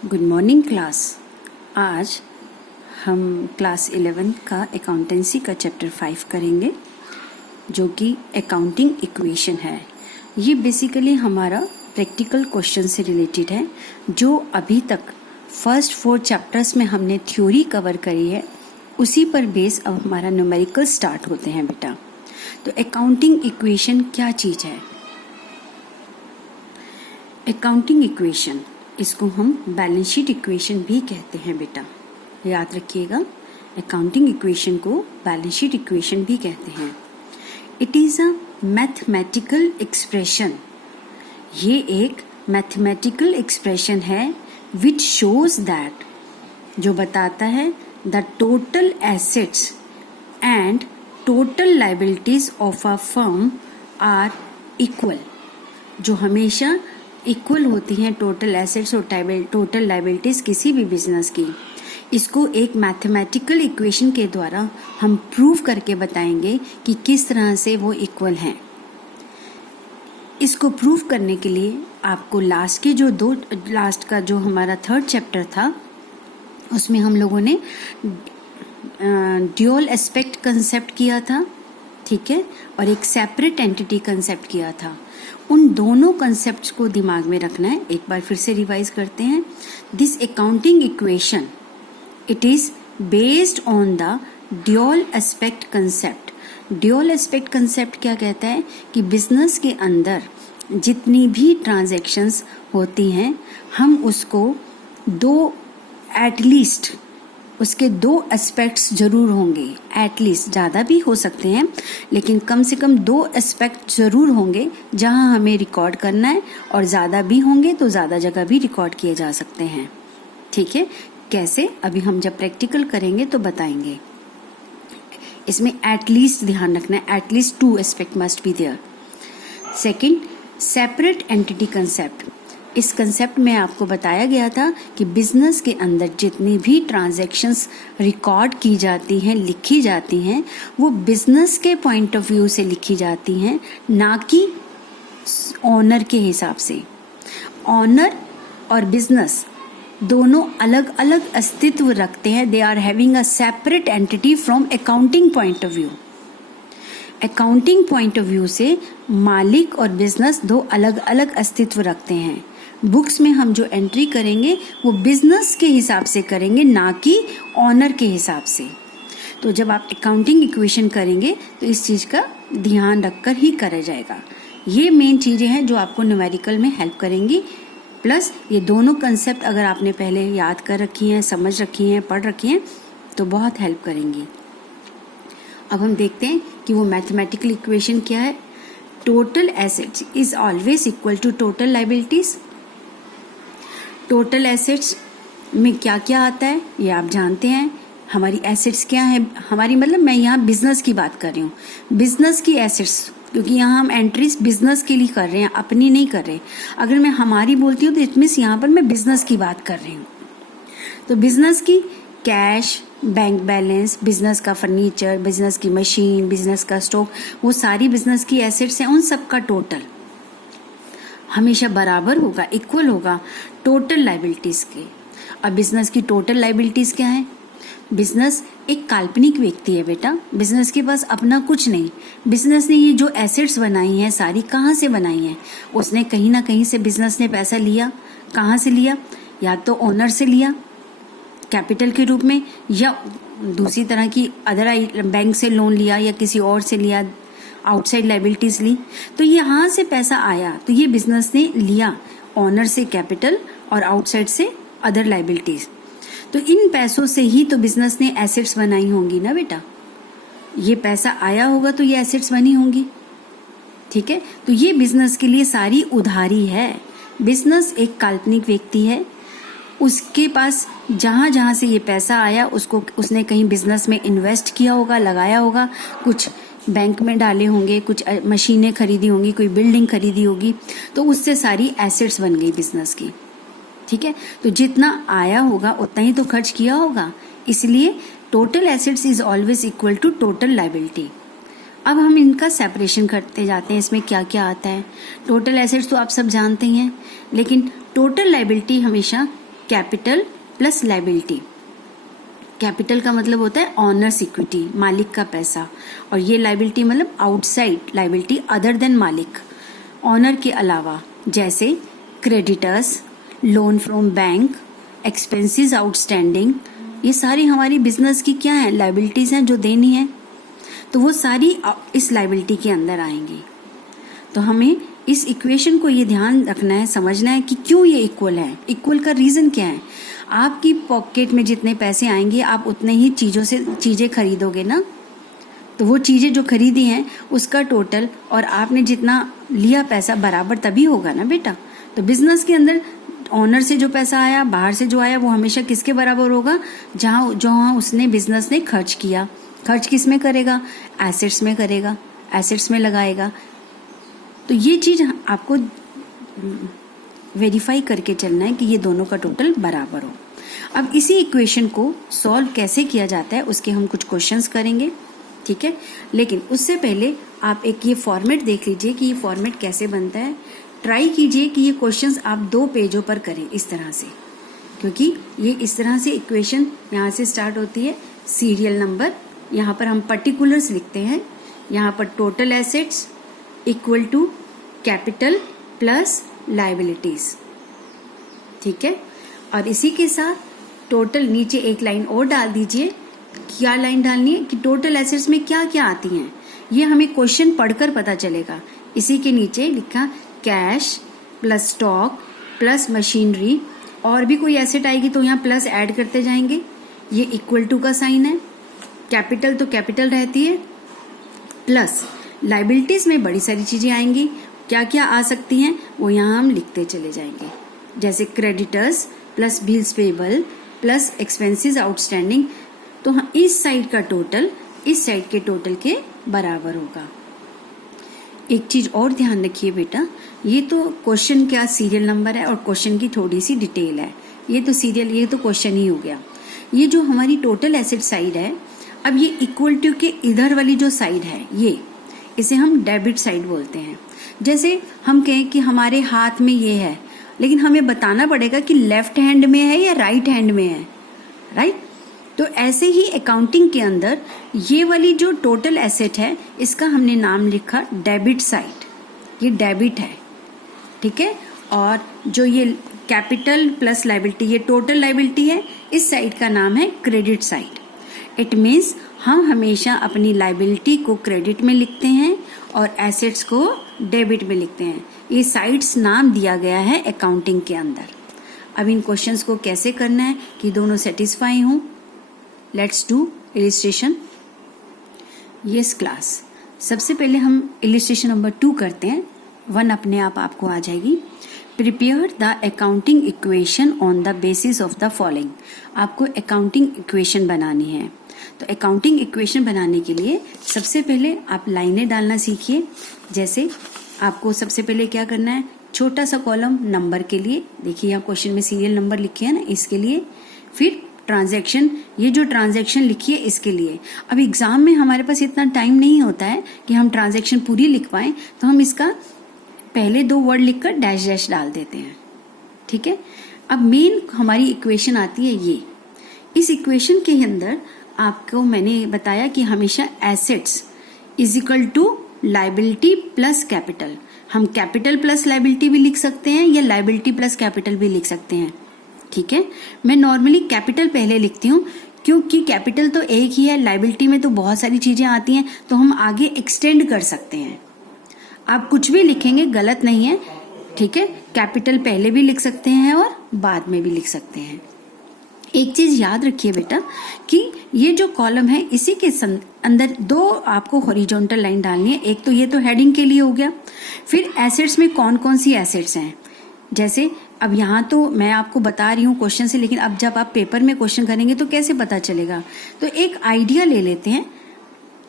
Good morning class. आज हम class 11 का अकाउंटेंसी का चैप्टर 5 करेंगे जो कि अकाउंटिंग इक्वेशन है। ये बेसिकली हमारा प्रैक्टिकल क्वेश्चन से रिलेटेड है जो अभी तक फर्स्ट 4 चैप्टर्स में हमने थ्योरी कवर करी है, उसी पर बेस अब हमारा न्यूमेरिकल स्टार्ट होते हैं बेटा। तो अकाउंटिंग इक्वेशन क्या चीज़ है? अकाउंटिंग इक्वेशन, इसको हम बैलेंस शीट इक्वेशन भी कहते हैं बेटा, याद रखिएगा। अकाउंटिंग इक्वेशन को बैलेंस शीट इक्वेशन भी कहते हैं। It is a mathematical expression. ये एक मैथमेटिकल एक्सप्रेशन है विच शोज दैट, जो बताता है the total assets and total liabilities of a firm are equal, जो हमेशा इक्वल होती हैं टोटल एसेट्स और टोटल लायबिलिटीज किसी भी बिजनेस की। इसको एक मैथमेटिकल इक्वेशन के द्वारा हम प्रूव करके बताएंगे कि किस तरह से वो इक्वल हैं। इसको प्रूव करने के लिए आपको लास्ट का जो हमारा 3rd चैप्टर था उसमें हम लोगों ने ड्यूअल एस्पेक्ट कंसेप्ट किया था, ठीक है, और एक सेपरेट एंटिटी कंसेप्ट किया था। उन दोनों कंसेप्ट्स को दिमाग में रखना है। एक बार फिर से रिवाइज करते हैं। This accounting equation, it is based on the dual aspect concept. Dual aspect concept क्या कहता है कि बिजनेस के अंदर जितनी भी ट्रांजैक्शंस होती हैं, हम उसको एटलीस्ट उसके 2 एस्पेक्ट्स जरूर होंगे। एटलीस्ट, ज़्यादा भी हो सकते हैं, लेकिन कम से कम 2 एस्पेक्ट जरूर होंगे जहां हमें रिकॉर्ड करना है, और ज़्यादा भी होंगे तो ज़्यादा जगह भी रिकॉर्ड किए जा सकते हैं। ठीक है, कैसे अभी हम जब प्रैक्टिकल करेंगे तो बताएंगे। इसमें एटलीस्ट ध्यान रखना है, at least 2 aspect must be there. Second, separate entity concept. इस कंसेप्ट में आपको बताया गया था कि बिजनेस के अंदर जितनी भी ट्रांजैक्शंस रिकॉर्ड की जाती हैं, लिखी जाती हैं, वो बिजनेस के पॉइंट ऑफ व्यू से लिखी जाती हैं, ना कि ऑनर के हिसाब से। ऑनर और बिजनेस दोनों अलग अलग अस्तित्व रखते हैं। They are having a separate entity from accounting point of view. Accounting point of view से मालिक और बिजनेस 2 अलग अलग अस्तित्व रखते हैं। बुक्स में हम जो एंट्री करेंगे वो बिजनेस के हिसाब से करेंगे, ना कि ऑनर के हिसाब से। तो जब आप अकाउंटिंग इक्वेशन करेंगे तो इस चीज़ का ध्यान रखकर ही करा जाएगा। ये मेन चीज़ें हैं जो आपको न्यूमेरिकल में हेल्प करेंगी। प्लस ये दोनों कंसेप्ट अगर आपने पहले याद कर रखी हैं, समझ रखी हैं, पढ़ रखी हैं, तो बहुत हेल्प करेंगी। अब हम देखते हैं कि वो मैथमेटिकल इक्वेशन क्या है। Total assets is always equal to total liabilities. Total assets में क्या क्या आता है ये आप जानते हैं। हमारी एसेट्स क्या है, हमारी मतलब मैं यहाँ बिजनेस की बात कर रही हूँ, बिजनेस की एसेट्स, क्योंकि यहाँ हम एंट्रीज बिजनेस के लिए कर रहे हैं, अपनी नहीं कर रहे। अगर मैं हमारी बोलती हूँ तो इट मीन्स यहाँ पर मैं बिजनेस की बात कर रही हूँ। तो बिजनेस की कैश, बैंक बैलेंस, बिजनेस का फर्नीचर, बिजनेस की मशीन, बिजनेस का स्टॉक, वो सारी बिजनेस की एसेट्स हैं। उन सब का टोटल हमेशा बराबर होगा, इक्वल होगा टोटल लायबिलिटीज के। अब बिजनेस की टोटल लायबिलिटीज क्या है? बिजनेस एक काल्पनिक व्यक्ति है बेटा, बिजनेस के पास अपना कुछ नहीं। बिजनेस ने ये जो एसेट्स बनाई हैं सारी कहाँ से बनाई हैं? उसने कहीं ना कहीं से बिजनेस ने पैसा लिया। कहाँ से लिया? या तो ओनर से लिया कैपिटल के रूप में, या दूसरी तरह की अदर बैंक से लोन लिया, या किसी और से लिया, आउटसाइड लायबिलिटीज ली। तो यहाँ से पैसा आया तो ये बिजनेस ने लिया, ओनर से कैपिटल और आउटसाइड से अदर लायबिलिटीज। तो इन पैसों से ही तो बिजनेस ने एसेट्स बनाई होंगी ना बेटा। ये पैसा आया होगा तो ये एसेट्स बनी होंगी। ठीक है, तो ये बिजनेस के लिए सारी उधारी है। बिजनेस एक काल्पनिक व्यक्ति है, उसके पास जहाँ जहाँ से ये पैसा आया उसने कहीं बिजनेस में इन्वेस्ट किया होगा, लगाया होगा, कुछ बैंक में डाले होंगे, कुछ मशीनें खरीदी होंगी, कोई बिल्डिंग खरीदी होगी, तो उससे सारी एसेट्स बन गई बिजनेस की। ठीक है, तो जितना आया होगा उतना ही तो खर्च किया होगा, इसलिए total assets is always equal to total liability. अब हम इनका सेपरेशन करते जाते हैं। इसमें क्या क्या आता है? टोटल एसेट्स तो आप सब जानते हैं, लेकिन टोटल लायबिलिटी हमेशा कैपिटल प्लस लायबिलिटी। कैपिटल का मतलब होता है ऑनर्स इक्विटी, मालिक का पैसा, और ये लायबिलिटी मतलब आउटसाइड लायबिलिटी अदर देन मालिक, ऑनर के अलावा, जैसे creditors, loan from bank, expenses outstanding. ये सारी हमारी बिजनेस की क्या है, लायबिलिटीज हैं जो देनी है, तो वो सारी इस लायबिलिटी के अंदर आएंगी। तो हमें इस इक्वेशन को ये ध्यान रखना है, समझना है कि क्यों ये इक्वल है, इक्वल का रीजन क्या है। आपकी पॉकेट में जितने पैसे आएंगे आप उतने ही चीजें खरीदोगे ना, तो वो चीजें जो खरीदी हैं उसका टोटल और आपने जितना लिया पैसा बराबर तभी होगा ना बेटा। तो बिजनेस के अंदर ऑनर से जो पैसा आया, बाहर से जो आया, वो हमेशा किसके बराबर होगा, जहां उसने बिजनेस ने खर्च किया। खर्च किस में करेगा, एसेट्स में करेगा, एसेट्स में लगाएगा। तो ये चीज आपको वेरीफाई करके चलना है कि ये दोनों का टोटल बराबर हो। अब इसी इक्वेशन को सॉल्व कैसे किया जाता है उसके हम कुछ क्वेश्चंस करेंगे, ठीक है। लेकिन उससे पहले आप एक ये फॉर्मेट देख लीजिए कि ये फॉर्मेट कैसे बनता है। ट्राई कीजिए कि ये क्वेश्चंस आप 2 पेजों पर करें इस तरह से, क्योंकि ये इस तरह से इक्वेशन यहाँ से स्टार्ट होती है, सीरियल नंबर, यहाँ पर हम पर्टिकुलर्स लिखते हैं, यहाँ पर total assets equal to capital plus liabilities, ठीक है। और इसी के साथ टोटल नीचे एक लाइन और डाल दीजिए। क्या लाइन डालनी है कि टोटल एसेट्स में क्या क्या आती हैं, ये हमें क्वेश्चन पढ़कर पता चलेगा। इसी के नीचे लिखा cash plus stock plus machinery, और भी कोई एसेट आएगी तो यहाँ प्लस ऐड करते जाएंगे। ये इक्वल टू का साइन है, कैपिटल तो कैपिटल रहती है, प्लस लायबिलिटीज में बड़ी सारी चीजें आएंगी। क्या क्या आ सकती हैं वो यहाँ हम लिखते चले जाएंगे, जैसे creditors plus bills payable plus expenses outstanding. तो इस साइड का टोटल इस साइड के टोटल के बराबर होगा। एक चीज और ध्यान रखिए बेटा, ये तो क्वेश्चन क्या सीरियल नंबर है और क्वेश्चन की थोड़ी सी डिटेल है, ये तो सीरियल, ये तो क्वेश्चन ही हो गया। ये जो हमारी टोटल एसेट साइड है, अब ये इक्वल टू के इधर वाली जो साइड है, ये इसे हम डेबिट साइड बोलते हैं। जैसे हम कहें कि हमारे हाथ में ये है, लेकिन हमें बताना पड़ेगा कि लेफ्ट हैंड में है या राइट हैंड में है, राइट। तो ऐसे ही अकाउंटिंग के अंदर ये वाली जो टोटल एसेट है इसका हमने नाम लिखा डेबिट साइड, ये डेबिट है, ठीक है। और जो ये कैपिटल प्लस लायबिलिटी, ये टोटल लायबिलिटी है, इस साइड का नाम है क्रेडिट साइड। इट मीन्स हम हमेशा अपनी लायबिलिटी को क्रेडिट में लिखते हैं और एसेट्स को डेबिट में लिखते हैं। ये साइड्स नाम दिया गया है अकाउंटिंग के अंदर। अब इन क्वेश्चंस को कैसे करना है कि दोनों सेटिस्फाई हों, let's do illustration. Yes class, सबसे पहले हम इलिस्ट्रेशन नंबर 2 करते हैं। 1 अपने आप आपको आ जाएगी। Prepare the accounting equation on the basis of the following. आपको अकाउंटिंग इक्वेशन बनानी है। तो अकाउंटिंग इक्वेशन बनाने के लिए सबसे पहले आप लाइनें डालना सीखिए। जैसे आपको सबसे पहले क्या करना है, छोटा सा कॉलम नंबर के लिए, देखिए यहाँ क्वेश्चन में सीरियल नंबर लिखे है ना, इसके लिए। फिर ट्रांजैक्शन, ये जो ट्रांजैक्शन लिखी है इसके लिए। अब एग्जाम में हमारे पास इतना टाइम नहीं होता है कि हम ट्रांजैक्शन पूरी लिख पाएं, तो हम इसका पहले 2 वर्ड लिखकर डैश डैश डाल देते हैं, ठीक है। अब मेन हमारी इक्वेशन आती है ये। इस इक्वेशन के अंदर आपको मैंने बताया कि हमेशा assets is equal to liability plus capital. हम कैपिटल प्लस लायबिलिटी भी लिख सकते हैं या लायबिलिटी प्लस कैपिटल भी लिख सकते हैं, ठीक है। मैं नॉर्मली कैपिटल पहले लिखती हूँ क्योंकि कैपिटल तो एक ही है, लायबिलिटी में तो बहुत सारी चीजें आती हैं, तो हम आगे एक्सटेंड कर सकते हैं। आप कुछ भी लिखेंगे गलत नहीं है, ठीक है। कैपिटल पहले भी लिख सकते हैं और बाद में भी लिख सकते हैं। एक चीज याद रखिए बेटा कि ये जो कॉलम है इसी के अंदर 2 आपको हॉरिजॉन्टल लाइन डालनी है। एक तो ये तो हेडिंग के लिए हो गया। फिर एसेट्स में कौन कौन सी एसेट्स हैं, जैसे अब यहाँ तो मैं आपको बता रही हूँ क्वेश्चन से, लेकिन अब जब आप पेपर में क्वेश्चन करेंगे तो कैसे पता चलेगा। तो एक आइडिया ले लेते हैं,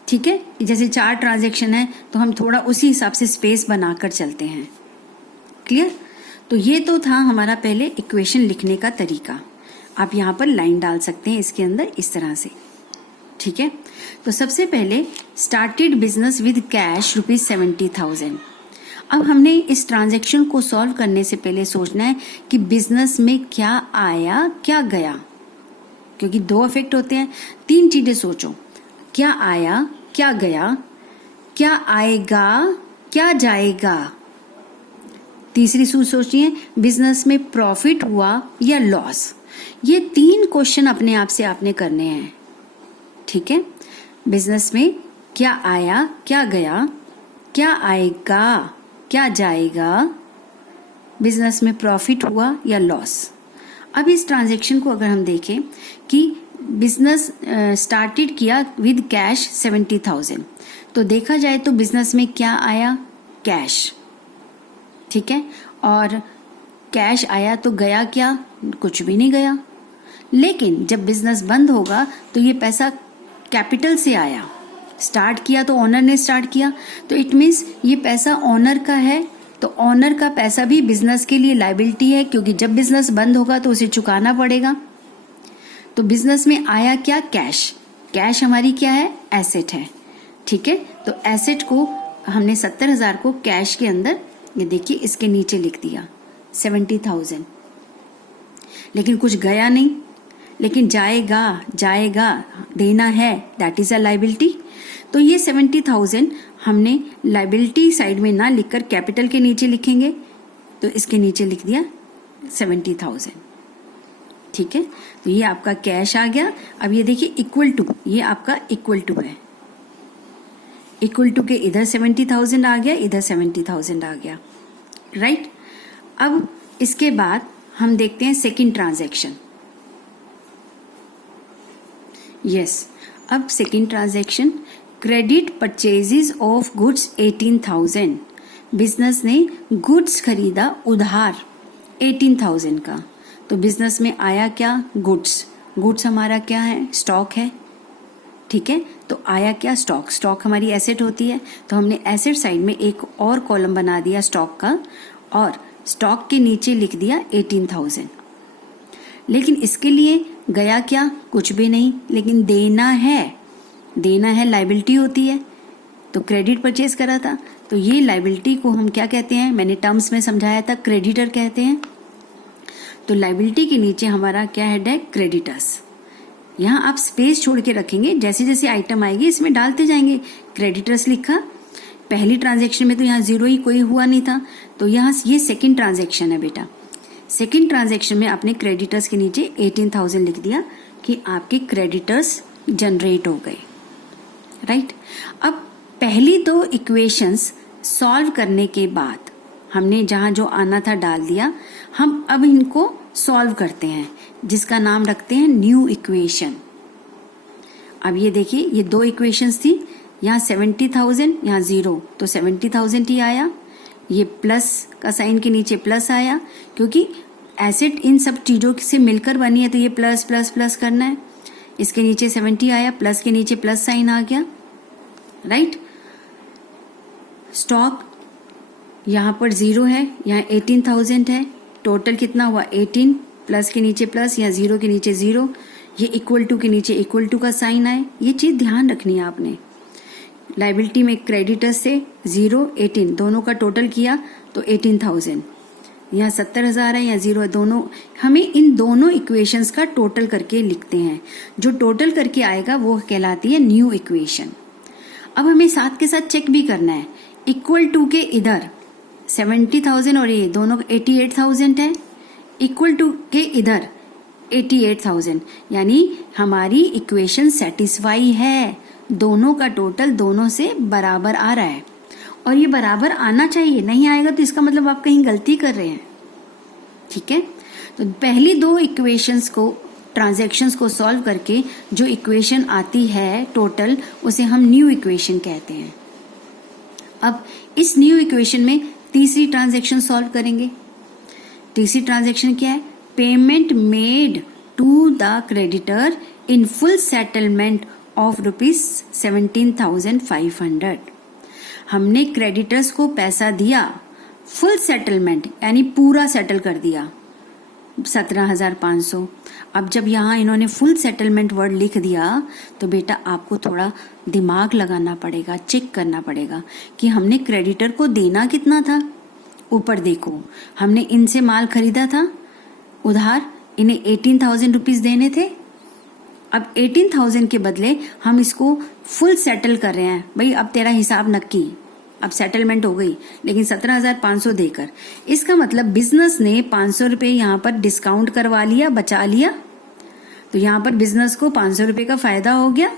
ठीक है। जैसे 4 ट्रांजैक्शन है तो हम थोड़ा उसी हिसाब से स्पेस बनाकर चलते हैं। क्लियर। तो ये तो था हमारा पहले इक्वेशन लिखने का तरीका। आप यहाँ पर लाइन डाल सकते हैं इसके अंदर इस तरह से, ठीक है। तो सबसे पहले स्टार्टेड बिजनेस विद कैश ₹70,000। अब हमने इस ट्रांजैक्शन को सॉल्व करने से पहले सोचना है कि बिजनेस में क्या आया क्या गया, क्योंकि दो इफेक्ट होते हैं। तीन चीजें सोचो, क्या आया क्या गया, क्या आएगा क्या जाएगा। तीसरी सोचिए, बिजनेस में प्रॉफिट हुआ या लॉस। ये तीन क्वेश्चन अपने आप से आपने करने हैं, ठीक है। बिजनेस में क्या आया क्या गया, क्या आएगा क्या जाएगा, बिजनेस में प्रॉफिट हुआ या लॉस। अब इस ट्रांजैक्शन को अगर हम देखें कि बिजनेस स्टार्टेड किया विद कैश 70,000, तो देखा जाए तो बिजनेस में क्या आया, कैश, ठीक है। और कैश आया तो गया क्या, कुछ भी नहीं गया। लेकिन जब बिजनेस बंद होगा तो ये पैसा कैपिटल से आया, स्टार्ट किया तो ओनर ने स्टार्ट किया, तो इट मीन्स ये पैसा ओनर का है, तो ओनर का पैसा भी बिजनेस के लिए लायबिलिटी है, क्योंकि जब बिजनेस बंद होगा तो उसे चुकाना पड़ेगा। तो बिजनेस में आया क्या, कैश। कैश हमारी क्या है, एसेट है, ठीक है। तो एसेट को हमने 70,000 को कैश के अंदर, ये देखिए इसके नीचे लिख दिया 70,000, लेकिन कुछ गया नहीं, लेकिन जाएगा जाएगा देना है, दैट इज अ लायबिलिटी। तो ये 70,000 हमने लायबिलिटी साइड में ना लिखकर कैपिटल के नीचे लिखेंगे, तो इसके नीचे लिख दिया 70,000, ठीक है। तो ये आपका कैश आ गया। अब ये देखिए इक्वल टू, ये आपका इक्वल टू है, इक्वल टू के इधर 70,000 आ गया, इधर 70,000 आ गया, राइट। अब इसके बाद हम देखते हैं सेकंड ट्रांजैक्शन। यस, अब second transaction, credit purchases of goods 18,000। Business ने गुड्स खरीदा उधार 18,000 का, तो बिजनेस में आया क्या, गुड्स। गुड्स हमारा क्या है, स्टॉक है, ठीक है। तो आया क्या, स्टॉक। स्टॉक हमारी एसेट होती है, तो हमने एसेट साइड में एक और कॉलम बना दिया स्टॉक का, और स्टॉक के नीचे लिख दिया 18,000। लेकिन इसके लिए गया क्या, कुछ भी नहीं, लेकिन देना है, देना है लायबिलिटी होती है। तो क्रेडिट परचेज करा था, तो ये लायबिलिटी को हम क्या कहते हैं, मैंने टर्म्स में समझाया था, क्रेडिटर कहते हैं। तो लायबिलिटी के नीचे हमारा क्या हेड है, क्रेडिटर्स। यहाँ आप स्पेस छोड़ के रखेंगे, जैसे जैसे आइटम आएगी इसमें डालते जाएंगे। क्रेडिटर्स लिखा, पहली ट्रांजैक्शन में तो यहाँ जीरो ही कोई हुआ नहीं था, तो यहाँ ये सेकंड ट्रांजैक्शन है बेटा। सेकंड ट्रांजैक्शन में आपने क्रेडिटर्स के नीचे 18,000 लिख दिया कि आपके क्रेडिटर्स जनरेट हो गए, राइट। अब पहली दो इक्वेशंस सॉल्व करने के बाद हमने जहां जो आना था डाल दिया, हम अब इनको सॉल्व करते हैं, जिसका नाम रखते हैं न्यू इक्वेशन। अब ये देखिए, ये दो इक्वेशंस थी, यहाँ 70,000, यहाँ 0, तो 70,000 ही आया। ये प्लस का साइन के नीचे प्लस आया, क्योंकि एसेट इन सब चीजों से मिलकर बनी है, तो ये प्लस प्लस प्लस करना है। इसके नीचे 70 आया, प्लस के नीचे प्लस साइन आ गया, राइट। स्टॉक यहाँ पर 0 है, यहाँ 18,000 है, टोटल कितना हुआ 18, प्लस के नीचे प्लस, यहाँ 0 के नीचे 0, ये इक्वल टू के नीचे इक्वल टू का साइन आए। ये चीज ध्यान रखनी है आपने। लायबिलिटी में क्रेडिटर्स से 0, 18 दोनों का टोटल किया तो 18,000, यहाँ 70,000 है, यहाँ 0 है, दोनों हमें इन दोनों इक्वेशंस का टोटल करके लिखते हैं। जो टोटल करके आएगा वो कहलाती है न्यू इक्वेशन। अब हमें साथ के साथ चेक भी करना है, इक्वल टू के इधर 70,000 और ये दोनों 88,000 है, इक्वल टू के इधर 88,000, यानी हमारी इक्वेशन सेटिस्फाई है, दोनों का टोटल दोनों से बराबर आ रहा है। और ये बराबर आना चाहिए, नहीं आएगा तो इसका मतलब आप कहीं गलती कर रहे हैं, ठीक है। तो पहली दो इक्वेशंस को, ट्रांजैक्शंस को सॉल्व करके जो इक्वेशन आती है टोटल, उसे हम न्यू इक्वेशन कहते हैं। अब इस न्यू इक्वेशन में तीसरी ट्रांजैक्शन सॉल्व करेंगे। तीसरी ट्रांजैक्शन क्या है, payment made to the creditor in full settlement of ₹17,500। हमने क्रेडिटर्स को पैसा दिया, फुल सेटलमेंट यानी पूरा सेटल कर दिया, 17,500। अब जब यहाँ इन्होंने फुल सेटलमेंट वर्ड लिख दिया तो बेटा आपको थोड़ा दिमाग लगाना पड़ेगा, चेक करना पड़ेगा कि हमने क्रेडिटर को देना कितना था। ऊपर देखो, हमने इनसे माल खरीदा था उधार, इन्हें 18,000 रुपीज देने थे। अब 18,000 के बदले हम इसको फुल सेटल कर रहे हैं। भाई अब तेरा हिसाब नक्की, अब सेटलमेंट हो गई, लेकिन 17,500 देकर। इसका मतलब बिजनेस ने 500 रुपये यहाँ पर डिस्काउंट करवा लिया, बचा लिया। तो यहाँ पर बिजनेस को 500 रुपये का फायदा हो गया।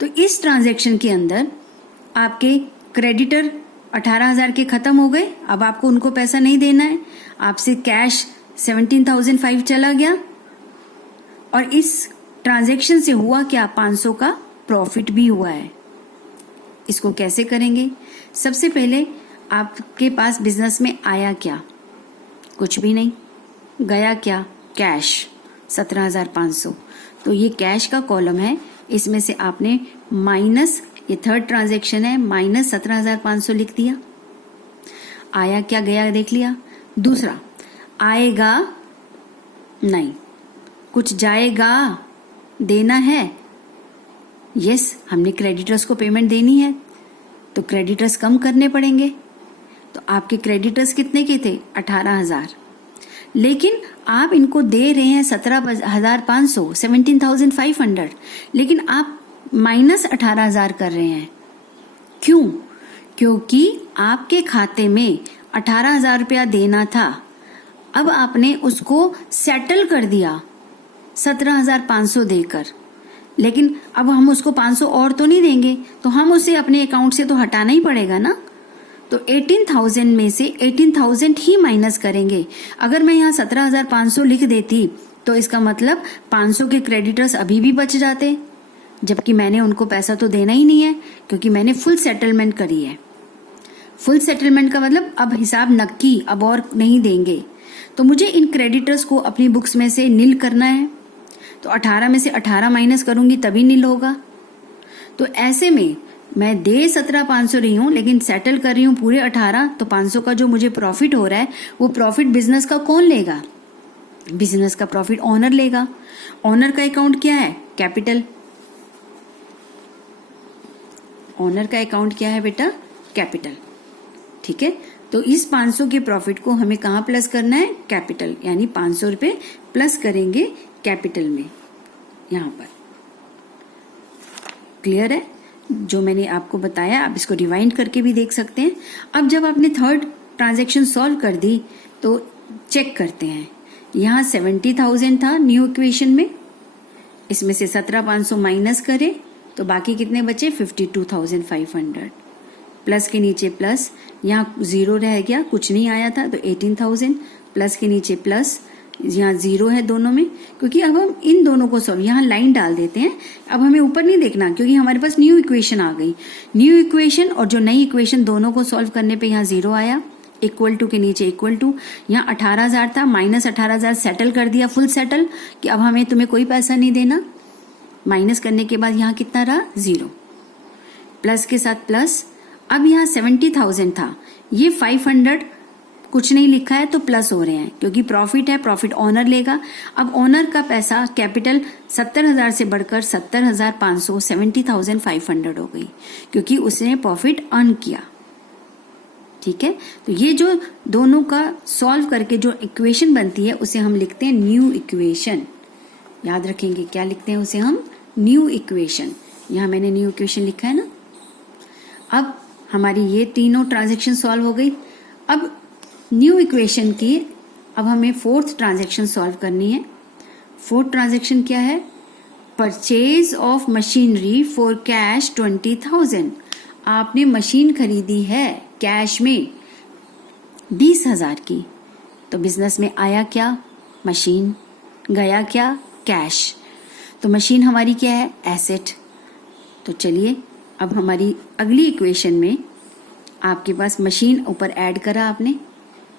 तो इस ट्रांजैक्शन के अंदर आपके क्रेडिटर 18,000 के खत्म हो गए। अब आपको उनको पैसा नहीं देना है, आपसे कैश 17,500 चला गया। और इस ट्रांजैक्शन से हुआ क्या, 500 का प्रॉफिट भी हुआ है। इसको कैसे करेंगे? सबसे पहले आपके पास बिजनेस में आया क्या? कुछ भी नहीं। गया क्या? कैश 17,500। तो ये कैश का कॉलम है, इसमें से आपने माइनस, ये थर्ड ट्रांजैक्शन है, माइनस 17,500 लिख दिया। आया क्या गया देख लिया। दूसरा, आएगा नहीं, कुछ जाएगा, देना है। यस, हमने क्रेडिटर्स को पेमेंट देनी है तो क्रेडिटर्स कम करने पड़ेंगे। तो आपके क्रेडिटर्स कितने के थे? 18,000। लेकिन आप इनको दे रहे हैं 17,500, 17,500, लेकिन आप माइनस 18,000 कर रहे हैं। क्यों? क्योंकि आपके खाते में 18,000 रुपया देना था, अब आपने उसको सेटल कर दिया 17,500 देकर। लेकिन अब हम उसको 500 और तो नहीं देंगे, तो हम उसे अपने अकाउंट से तो हटाना ही पड़ेगा ना। तो 18,000 में से 18,000 ही माइनस करेंगे। अगर मैं यहाँ 17,500 लिख देती तो इसका मतलब 500 के क्रेडिटर्स अभी भी बच जाते, जबकि मैंने उनको पैसा तो देना ही नहीं है, क्योंकि मैंने फुल सेटलमेंट करी है। फुल सेटलमेंट का मतलब अब हिसाब नक्की, अब और नहीं देंगे। तो मुझे इन क्रेडिटर्स को अपनी बुक्स में से नील करना है। तो 18 में से 18 माइनस करूंगी तभी नील होगा। तो ऐसे में मैं दे 17,500 रही हूं, लेकिन सेटल कर रही हूं पूरे 18। तो 500 का जो मुझे प्रॉफिट हो रहा है, वो प्रॉफिट बिजनेस का कौन लेगा? बिजनेस का प्रॉफिट ओनर लेगा। ओनर का अकाउंट क्या है? कैपिटल। ओनर का अकाउंट क्या है बेटा? कैपिटल। ठीक है, तो इस 500 के प्रॉफिट को हमें कहाँ प्लस करना है? कैपिटल, यानी 500 रुपये प्लस करेंगे कैपिटल में। यहां पर क्लियर है जो मैंने आपको बताया? आप इसको रिवाइंड करके भी देख सकते हैं। अब जब आपने थर्ड ट्रांजैक्शन सॉल्व कर दी तो चेक करते हैं। यहाँ 70,000 था न्यू इक्वेशन में, इसमें से 17,500 माइनस करें तो बाकी कितने बचे? 52,500। प्लस के नीचे प्लस, यहाँ जीरो रह गया, कुछ नहीं आया था, तो 18,000 प्लस के नीचे प्लस, यहाँ जीरो है दोनों में, क्योंकि अब हम इन दोनों को सॉल्व, यहाँ लाइन डाल देते हैं। अब हमें ऊपर नहीं देखना, क्योंकि हमारे पास न्यू इक्वेशन आ गई। न्यू इक्वेशन और जो नई इक्वेशन, दोनों को सॉल्व करने पे यहाँ जीरो आया, इक्वल टू के नीचे इक्वल टू। यहाँ 18,000 था, माइनस 18,000 सेटल कर दिया, फुल सेटल, कि अब हमें तुम्हें कोई पैसा नहीं देना। माइनस करने के बाद यहाँ कितना रहा? जीरो। प्लस के साथ प्लस। अब यहाँ 70,000 था, ये 500 कुछ नहीं लिखा है तो प्लस हो रहे हैं, क्योंकि प्रॉफिट है, प्रॉफिट ओनर लेगा। अब ओनर का पैसा कैपिटल 70,000 से बढ़कर 70,500, 70,500 हो गई, क्योंकि उसने प्रॉफिट अर्न किया। ठीक है, तो ये जो दोनों का सॉल्व करके जो इक्वेशन बनती है उसे हम लिखते हैं न्यू इक्वेशन। याद रखेंगे क्या लिखते हैं उसे हम? New equation. यहाँ मैंने न्यू इक्वेशन लिखा है ना। अब हमारी ये तीनों ट्रांजैक्शन सॉल्व हो गई। अब न्यू इक्वेशन की अब हमें फोर्थ ट्रांजैक्शन सॉल्व करनी है। फोर्थ ट्रांजैक्शन क्या है? Purchase of machinery for cash 20,000। आपने मशीन खरीदी है कैश में 20,000 की। तो बिजनेस में आया क्या? मशीन। गया क्या? कैश। तो मशीन हमारी क्या है? एसेट। तो चलिए अब हमारी अगली इक्वेशन में आपके पास मशीन ऊपर ऐड करा आपने,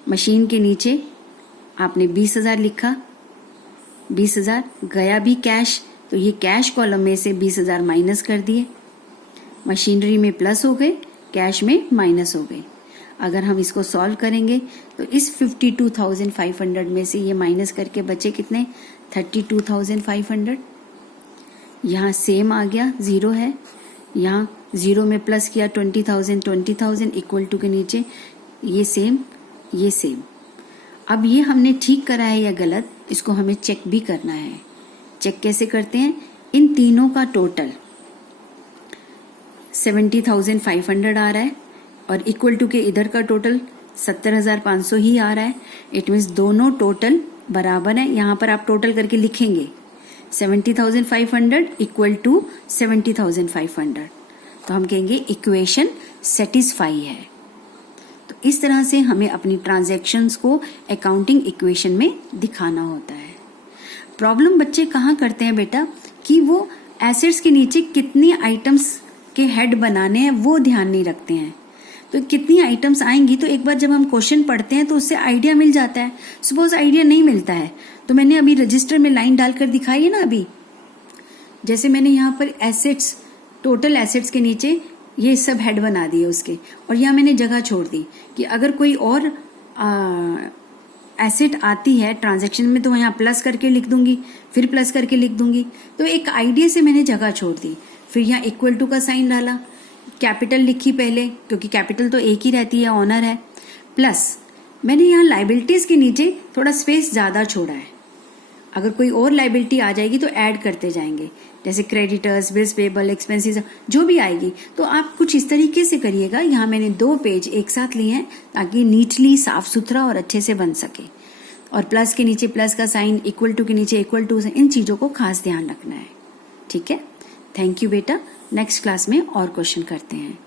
मशीन के नीचे आपने 20,000 लिखा, 20,000 गया भी कैश, तो ये कैश कॉलम में से 20,000 माइनस कर दिए। मशीनरी में प्लस हो गए, कैश में माइनस हो गए। अगर हम इसको सॉल्व करेंगे तो इस 52,500 में से ये माइनस करके बचे कितने 32,500। यहाँ सेम आ गया, ज़ीरो है, यहाँ ज़ीरो में प्लस किया 20,000 इक्वल टू के नीचे ये सेम, ये सेम। अब ये हमने ठीक करा है या गलत, इसको हमें चेक भी करना है। चेक कैसे करते हैं, इन तीनों का टोटल 70,500 आ रहा है और इक्वल टू के इधर का टोटल 70,500 ही आ रहा है। इट मीन्स दोनों टोटल बराबर है। यहाँ पर आप टोटल करके लिखेंगे 70,500 इक्वल टू 70,500, तो हम कहेंगे इक्वेशन सेटिस्फाई है। तो इस तरह से हमें अपनी ट्रांजैक्शंस को अकाउंटिंग इक्वेशन में दिखाना होता है। प्रॉब्लम बच्चे कहाँ करते हैं बेटा कि वो एसेट्स के नीचे कितनी आइटम्स के हेड बनाने हैं वो ध्यान नहीं रखते हैं। तो कितनी आइटम्स आएंगी, तो एक बार जब हम क्वेश्चन पढ़ते हैं तो उससे आइडिया मिल जाता है। सपोज आइडिया नहीं मिलता है तो मैंने अभी रजिस्टर में लाइन डालकर दिखाई है ना, अभी जैसे मैंने यहाँ पर एसेट्स, टोटल एसेट्स के नीचे ये सब हेड बना दिए उसके, और यहाँ मैंने जगह छोड़ दी कि अगर कोई और एसेट आती है ट्रांजैक्शन में तो यहाँ प्लस करके लिख दूंगी, फिर प्लस करके लिख दूंगी। तो एक आइडिया से मैंने जगह छोड़ दी। फिर यहाँ इक्वल टू का साइन डाला, कैपिटल लिखी पहले क्योंकि कैपिटल तो एक ही रहती है, ऑनर है, प्लस मैंने यहाँ लाइबिलिटीज के नीचे थोड़ा स्पेस ज़्यादा छोड़ा है। अगर कोई और लाइबिलिटी आ जाएगी तो ऐड करते जाएंगे, जैसे क्रेडिटर्स, बिल्स पेबल, एक्सपेंसेस जो भी आएगी। तो आप कुछ इस तरीके से करिएगा। यहाँ मैंने 2 पेज एक साथ लिए हैं ताकि नीटली, साफ सुथरा और अच्छे से बन सके। और प्लस के नीचे प्लस का साइन, इक्वल टू के नीचे इक्वल टू, इन चीज़ों को खास ध्यान रखना है। ठीक है, थैंक यू बेटा। नेक्स्ट क्लास में और क्वेश्चन करते हैं।